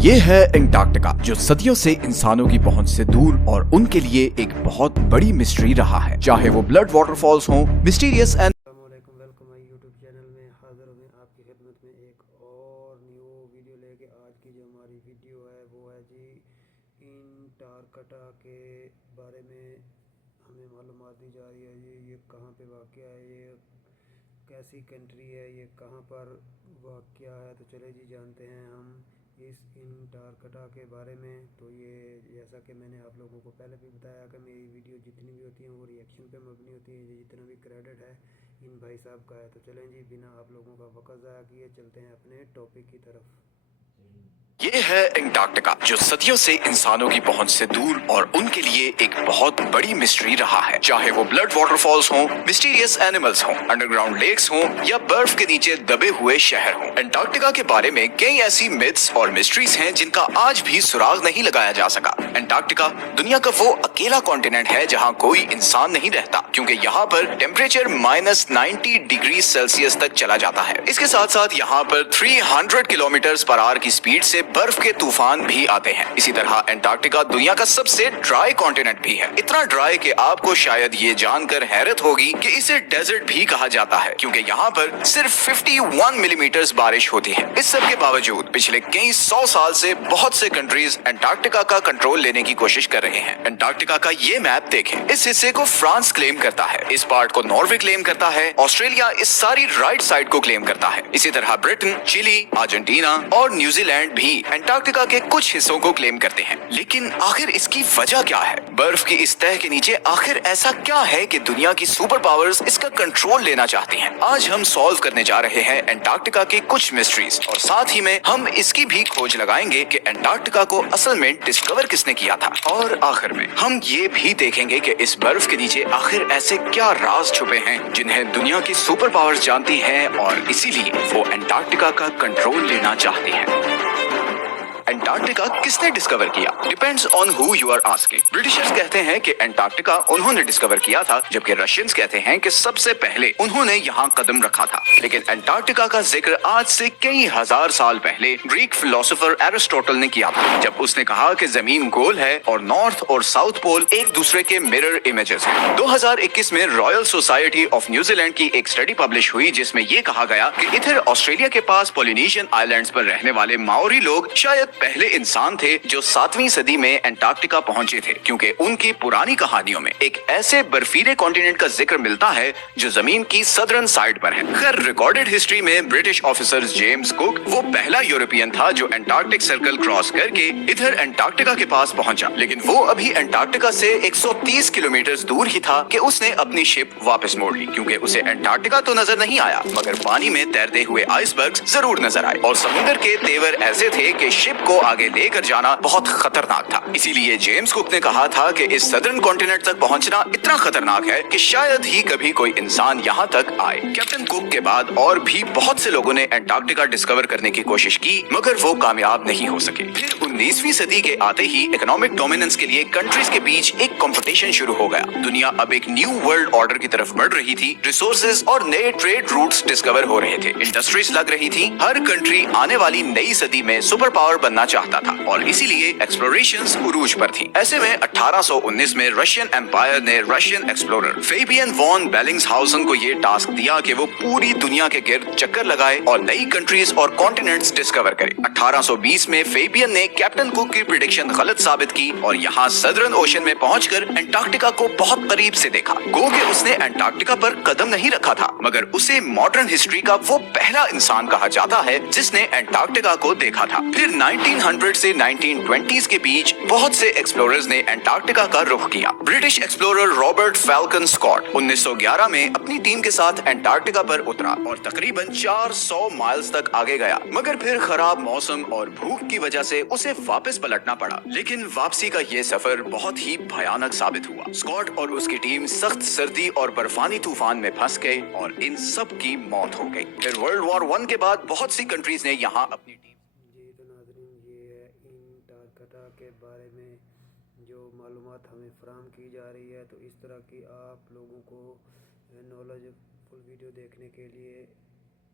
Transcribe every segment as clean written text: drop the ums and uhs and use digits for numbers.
ये है एंटार्क्टिका, जो सदियों से इंसानों की पहुंच से दूर और उनके लिए एक बहुत बड़ी मिस्ट्री रहा है। चाहे वो ब्लड वाटरफॉल्स हों, mysterious and welcome my YouTube channel में हाजिर हो गए आपकी खिदमत में एक और न्यू वीडियो लेके। आज की जो हमारी वीडियो है वो है जी एंटार्क्टिका के बारे में हमें मालूमात दी जा रही है जी। ये कहाँ पे वाक़या है, ये कैसी कंट्री है, ये कहाँ पर वाक़या है। तो चले जी जानते हैं हम इस एंटार्क्टिका के बारे में। तो ये जैसा कि मैंने आप लोगों को पहले भी बताया कि मेरी वीडियो जितनी भी होती हैं वो रिएक्शन पे मबनी होती हैं। जितना भी क्रेडिट है इन भाई साहब का है। तो चलें जी बिना आप लोगों का वक़्त ज़ाया किए चलते हैं अपने टॉपिक की तरफ। ये है एंटार्क्टिका, जो सदियों से इंसानों की पहुंच से दूर और उनके लिए एक बहुत बड़ी मिस्ट्री रहा है। चाहे वो ब्लड वाटरफॉल्स हों, मिस्टीरियस एनिमल्स हों, अंडरग्राउंड लेक्स हों या बर्फ के नीचे दबे हुए शहर हों, एंटार्क्टिका के बारे में कई ऐसी मिथ्स और मिस्ट्रीज हैं जिनका आज भी सुराग नहीं लगाया जा सका। एंटार्क्टिका दुनिया का वो अकेला कॉन्टिनेंट है जहाँ कोई इंसान नहीं रहता, क्योंकि यहाँ पर टेम्परेचर -90 डिग्री सेल्सियस तक चला जाता है। इसके साथ साथ यहाँ पर 300 किलोमीटर/आवर की स्पीड से बर्फ के तूफान भी आते हैं। इसी तरह एंटार्क्टिका दुनिया का सबसे ड्राई कॉन्टिनेंट भी है। इतना ड्राई कि आपको शायद ये जानकर हैरत होगी कि इसे डेजर्ट भी कहा जाता है, क्योंकि यहाँ पर सिर्फ 51 मिलीमीटर बारिश होती है। इस सब के बावजूद पिछले कई 100 साल से बहुत से कंट्रीज एंटार्क्टिका का कंट्रोल लेने की कोशिश कर रहे हैं। एंटार्क्टिका का ये मैप देखें। इस हिस्से को फ्रांस क्लेम करता है, इस पार्ट को नॉर्वे क्लेम करता है, ऑस्ट्रेलिया इस सारी राइट साइड को क्लेम करता है। इसी तरह ब्रिटेन, चिली, अर्जेंटीना और न्यूजीलैंड भी एंटार्क्टिका के कुछ हिस्सों को क्लेम करते हैं। लेकिन आखिर इसकी वजह क्या है? बर्फ की इस तह के नीचे आखिर ऐसा क्या है कि दुनिया की सुपर पावर्स इसका कंट्रोल लेना चाहती हैं? आज हम सॉल्व करने जा रहे हैं एंटार्क्टिका की कुछ मिस्ट्रीज, और साथ ही में हम इसकी भी खोज लगाएंगे कि एंटार्क्टिका को असल में डिस्कवर किसने किया था। और आखिर में हम ये भी देखेंगे कि इस बर्फ के नीचे आखिर ऐसे क्या राज छुपे हैं जिन्हें दुनिया की सुपर पावर्स जानती हैं और इसीलिए वो एंटार्क्टिका का कंट्रोल लेना चाहती हैं। एंटार्क्टिका किसने डिस्कवर किया? Depends on who you are asking. Britishers कहते हैं कि एंटार्क्टिका उन्होंने डिस्कवर किया था, जबकि रशियंस कहते हैं कि सबसे पहले उन्होंने यहाँ कदम रखा था। लेकिन एंटार्क्टिका का जिक्र आज से कई हजार साल पहले ग्रीक फिलोसोफर एरिस्टोटल ने किया था, जब उसने कहा कि जमीन गोल है और नॉर्थ और साउथ पोल एक दूसरे के मिरर इमेजेस हैं। 2021 में रॉयल सोसाइटी ऑफ न्यूजीलैंड की एक स्टडी पब्लिश हुई, जिसमें ये कहा गया कि इधर ऑस्ट्रेलिया के पास पोलिनेशियन आइलैंड्स पर रहने वाले माओरी लोग शायद पहले इंसान थे जो 7वीं सदी में एंटार्क्टिका पहुंचे थे, क्योंकि उनकी पुरानी कहानियों में एक ऐसे बर्फीले कॉन्टिनेंट का जिक्र मिलता है जो जमीन की सदर्न साइड पर है। खैर, रिकॉर्डेड हिस्ट्री में ब्रिटिश ऑफिसर जेम्स कुक वो पहला यूरोपियन था जो एंटार्क्टिक सर्कल क्रॉस करके इधर एंटार्क्टिका के पास पहुंचा। लेकिन वो अभी एंटार्क्टिका से 130 किलोमीटर दूर ही था कि उसने अपनी शिप वापस मोड़ ली, क्योंकि उसे एंटार्क्टिका तो नजर नहीं आया, मगर पानी में तैरते हुए आइसबर्ग्स जरूर नजर आए, और समुद्र के तेवर ऐसे थे कि शिप को आगे लेकर जाना बहुत खतरनाक था। इसीलिए जेम्स कुक ने कहा था कि इस सदर्न कॉन्टिनेंट तक पहुंचना इतना खतरनाक है कि शायद ही कभी कोई इंसान यहाँ तक आए। कैप्टन कुक के बाद और भी बहुत से लोगों ने एंटार्क्टिका डिस्कवर करने की कोशिश की, मगर वो कामयाब नहीं हो सके। फिर 19वीं सदी के आते ही इकोनॉमिक डोमिनेंस के लिए कंट्रीज के बीच एक कंपटीशन शुरू हो गया। दुनिया अब एक न्यू वर्ल्ड ऑर्डर की तरफ बढ़ रही थी। रिसोर्सेज और नए ट्रेड रूट्स डिस्कवर हो रहे थे, इंडस्ट्रीज लग रही थी। हर कंट्री आने वाली नई सदी में सुपर पावर बनना चाहता था, और इसीलिए एक्सप्लोरेशंस उरूज पर थी। ऐसे में 1819 में रशियन एम्पायर ने रशियन एक्सप्लोरर फेबियन वॉन बेलिंग्सहाउसन को ये टास्क दिया कि वो पूरी दुनिया के गिर्द चक्कर लगाए और नई कंट्रीज और कॉन्टिनेंट्स डिस्कवर करे। 1820 में फेबियन ने कैप्टन कुक की प्रेडिक्शन गलत साबित की और यहाँ सदर्न ओशन में पहुंचकर एंटार्क्टिका को बहुत करीब से देखा। गो कि उसने एंटार्क्टिका पर कदम नहीं रखा था, मगर उसे मॉडर्न हिस्ट्री का वो पहला इंसान कहा जाता है जिसने एंटार्क्टिका को देखा था। फिर 1900 से 1920s के बीच बहुत से एक्सप्लोरर्स ने एंटार्क्टिका का रुख किया। British explorer Robert Falcon Scott 1911 में अपनी टीम के साथ एंटार्क्टिका पर उतरा और तकरीबन 400 माइल्स तक आगे गया, मगर फिर खराब मौसम और भूख की वजह से उसे वापस पलटना पड़ा। लेकिन वापसी का ये सफर बहुत ही भयानक साबित हुआ। स्कॉट और उसकी टीम सख्त सर्दी और बर्फानी तूफान में फंस गए और इन सब की मौत हो गई। फिर वर्ल्ड वॉर 1 के बाद बहुत सी कंट्रीज ने यहाँ अपनी के बारे में जो मालूमात हमें फ़राहम की जा रही है। तो इस तरह की आप लोगों को नॉलेजफुल वीडियो देखने के लिए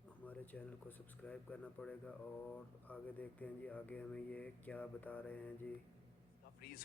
हमारे चैनल को सब्सक्राइब करना पड़ेगा। और आगे देखते हैं जी, आगे हमें ये क्या बता रहे हैं जी।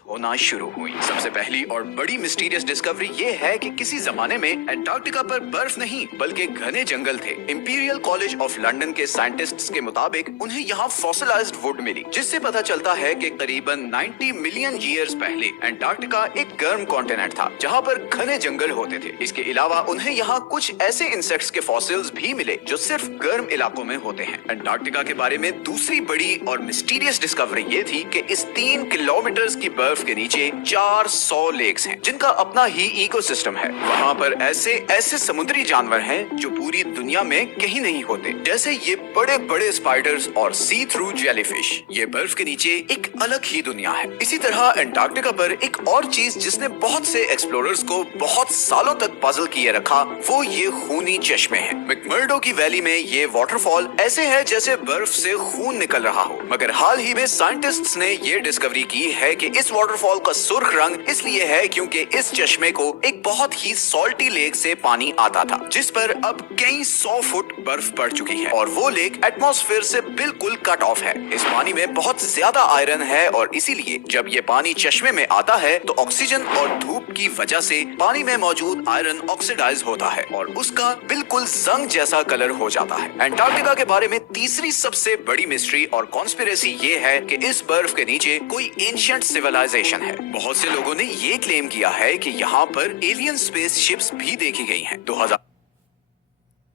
होना शुरू हुई। सबसे पहली और बड़ी मिस्टीरियस डिस्कवरी ये है कि किसी जमाने में एंटार्क्टिका पर बर्फ नहीं बल्कि घने जंगल थे। इंपीरियल कॉलेज ऑफ लंदन के साइंटिस्ट्स के मुताबिक उन्हें यहाँ फॉसिलाइज्ड वुड मिली, जिससे पता चलता है कि करीबन 90 मिलियन ईयर्स पहले एंटार्क्टिका एक गर्म कॉन्टिनेंट था जहाँ पर घने जंगल होते थे। इसके अलावा उन्हें यहाँ कुछ ऐसे इंसेक्ट्स के फॉसिल्स भी मिले जो सिर्फ गर्म इलाकों में होते हैं। एंटार्क्टिका के बारे में दूसरी बड़ी और मिस्टीरियस डिस्कवरी ये थी कि इस 3 किलोमीटर की बर्फ के नीचे 400 लेक्स हैं जिनका अपना ही इकोसिस्टम है। वहाँ पर ऐसे समुद्री जानवर हैं जो पूरी दुनिया में कहीं नहीं होते, जैसे ये बड़े बड़े स्पाइडर्स और सी थ्रू जेलीफिश। ये बर्फ के नीचे एक अलग ही दुनिया है। इसी तरह एंटार्क्टिका पर एक और चीज जिसने बहुत से एक्सप्लोरर्स को बहुत सालों तक पजल किए रखा, वो ये खूनी चश्मे हैं। मैकमर्डो की वैली में ये वाटरफॉल ऐसे है जैसे बर्फ से खून निकल रहा हो, मगर हाल ही में साइंटिस्ट्स ने ये डिस्कवरी की है कि इस वाटरफॉल का सुर्ख रंग इसलिए है क्योंकि इस चश्मे को एक बहुत ही सॉल्टी लेक से पानी आता था, जिस पर अब कई 100 फुट बर्फ पड़ चुकी है और वो लेक एटमॉस्फेयर से बिल्कुल कट ऑफ है। इस पानी में बहुत ज्यादा आयरन है और इसीलिए जब ये पानी चश्मे में आता है तो ऑक्सीजन और धूप की वजह से पानी में मौजूद आयरन ऑक्सीडाइज होता है और उसका बिल्कुल जंग जैसा कलर हो जाता है। एंटार्क्टिका के बारे में तीसरी सबसे बड़ी मिस्ट्री और कॉन्स्पिरेसी ये है कि इस बर्फ के नीचे कोई एंशिएंट सिविलाइजेशन है। बहुत से लोगों ने ये क्लेम किया है कि यहाँ पर एलियन स्पेस शिप्स भी देखी गई हैं।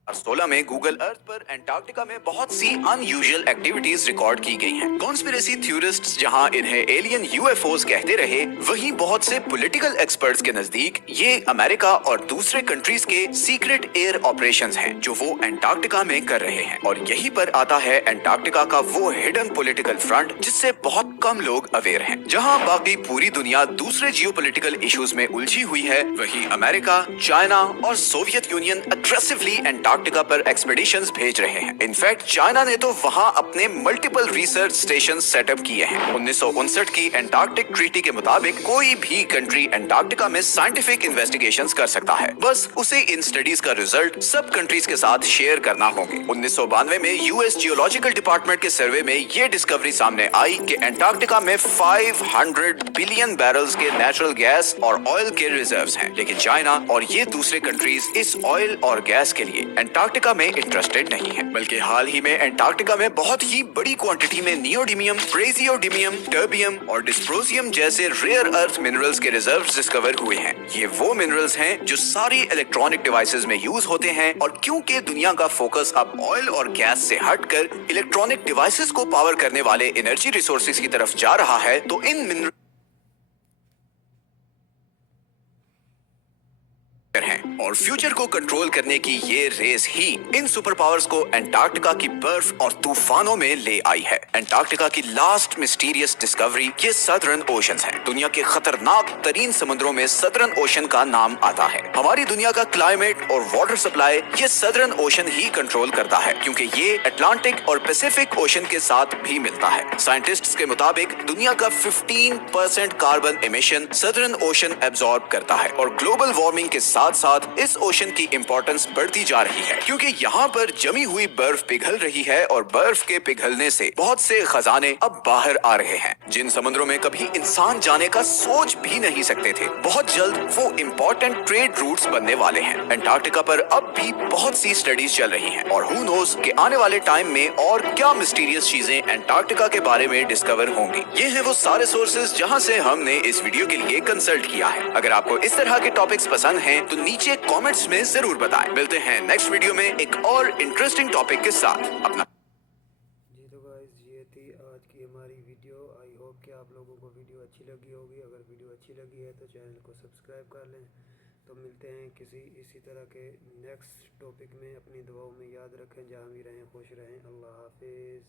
2016 में गूगल अर्थ पर एंटार्क्टिका में बहुत सी अनयूजुअल एक्टिविटीज रिकॉर्ड की गई हैं। कॉन्स्पिरेसी थ्योरिस्ट्स जहां इन्हें एलियन यूएफओज कहते रहे, वहीं बहुत से पॉलिटिकल एक्सपर्ट्स के नजदीक ये अमेरिका और दूसरे कंट्रीज के सीक्रेट एयर ऑपरेशंस हैं जो वो एंटार्क्टिका में कर रहे हैं। और यहीं पर आता है एंटार्क्टिका का वो हिडन पॉलिटिकल फ्रंट जिससे बहुत कम लोग अवेयर हैं। जहां बाकी पूरी दुनिया दूसरे जियोपॉलिटिकल इश्यूज में उलझी हुई है, वहीं अमेरिका, चाइना और सोवियत यूनियन अग्रेसिवली एंटार्क्टिका पर एक्सपेडिशंस भेज रहे हैं। इनफैक्ट चाइना ने तो वहां अपने मल्टीपल रिसर्च स्टेशन सेटअप किए हैं। 1959 की एंटार्क्टिक ट्रीटी के मुताबिक कोई भी कंट्री एंटार्क्टिका में साइंटिफिक इन्वेस्टिगेशंस कर सकता है, बस उसे इन स्टडीज का रिजल्ट सब कंट्रीज के साथ शेयर करना होंगे। 1992 में यूएस जियोलॉजिकल डिपार्टमेंट के सर्वे में ये डिस्कवरी सामने आई कि एंटार्क्टिका में 500 बिलियन बैरल्स के नेचुरल गैस और ऑयल के रिजर्व्स हैं, लेकिन चाइना और ये दूसरे कंट्रीज इस ऑयल और गैस के लिए एंटार्क्टिका में इंटरेस्टेड नहीं है। बल्कि हाल ही में एंटार्क्टिका में बहुत ही बड़ी क्वांटिटी में नियोडिमियम, प्रेसियोडिमियम, टर्बियम और डिस्प्रोसियम जैसे रेयर अर्थ मिनरल्स के रिजर्व्स डिस्कवर हुए हैं। ये वो मिनरल्स हैं जो सारी इलेक्ट्रॉनिक डिवाइसेस में यूज होते हैं और क्योंकि दुनिया का फोकस अब ऑयल और गैस से हटकर इलेक्ट्रॉनिक डिवाइसेस को पावर करने वाले एनर्जी रिसोर्सेज की तरफ जा रहा है, तो इन मिनरल हैं और फ्यूचर को कंट्रोल करने की ये रेस ही इन सुपर पावर्स को एंटार्क्टिका की बर्फ और तूफानों में ले आई है। एंटार्क्टिका की लास्ट मिस्टीरियस डिस्कवरी ये सदर्न ओशंस हैं। दुनिया के खतरनाक तरीन समुद्रों में सदर्न ओशन का नाम आता है। हमारी दुनिया का क्लाइमेट और वाटर सप्लाई ये सदर्न ओशन ही कंट्रोल करता है, क्योंकि ये अटलांटिक और पैसिफिक ओशन के साथ भी मिलता है। साइंटिस्ट्स के मुताबिक दुनिया का 15% carbon emission southern ocean absorb करता है और ग्लोबल वार्मिंग के साथ साथ इस ओशन की इंपॉर्टेंस बढ़ती जा रही है, क्योंकि यहाँ पर जमी हुई बर्फ पिघल रही है और बर्फ के पिघलने से बहुत से खजाने अब बाहर आ रहे हैं जिन समुद्रों में कभी इंसान जाने का सोच भी नहीं सकते थे। बहुत जल्द वो इम्पोर्टेंट ट्रेड रूट्स बनने वाले हैं। एंटार्क्टिका पर अब भी बहुत सी स्टडीज चल रही हैं और हु नोस कि आने वाले टाइम में और क्या मिस्टीरियस चीजें एंटार्क्टिका के बारे में डिस्कवर होंगी। ये हैं वो सारे सोर्सेज जहाँ से हमने इस वीडियो के लिए कंसल्ट किया है। अगर आपको इस तरह के टॉपिक्स पसंद हैं तो नीचे कमेंट्स में जरूर बताएं। मिलते हैं नेक्स्ट वीडियो में एक और इंटरेस्टिंग टॉपिक के साथ। अपना जी तो गाइस, ये थी आज की हमारी वीडियो। आई होप कि आप लोगों को वीडियो अच्छी लगी होगी। अगर वीडियो अच्छी लगी है तो चैनल को सब्सक्राइब कर लें। तो मिलते हैं किसी इसी तरह के नेक्स्ट टॉपिक में। अपनी दुआओं में याद रखें। जहाँ भी रहें खुश रहें। अल्लाह हाफिज़।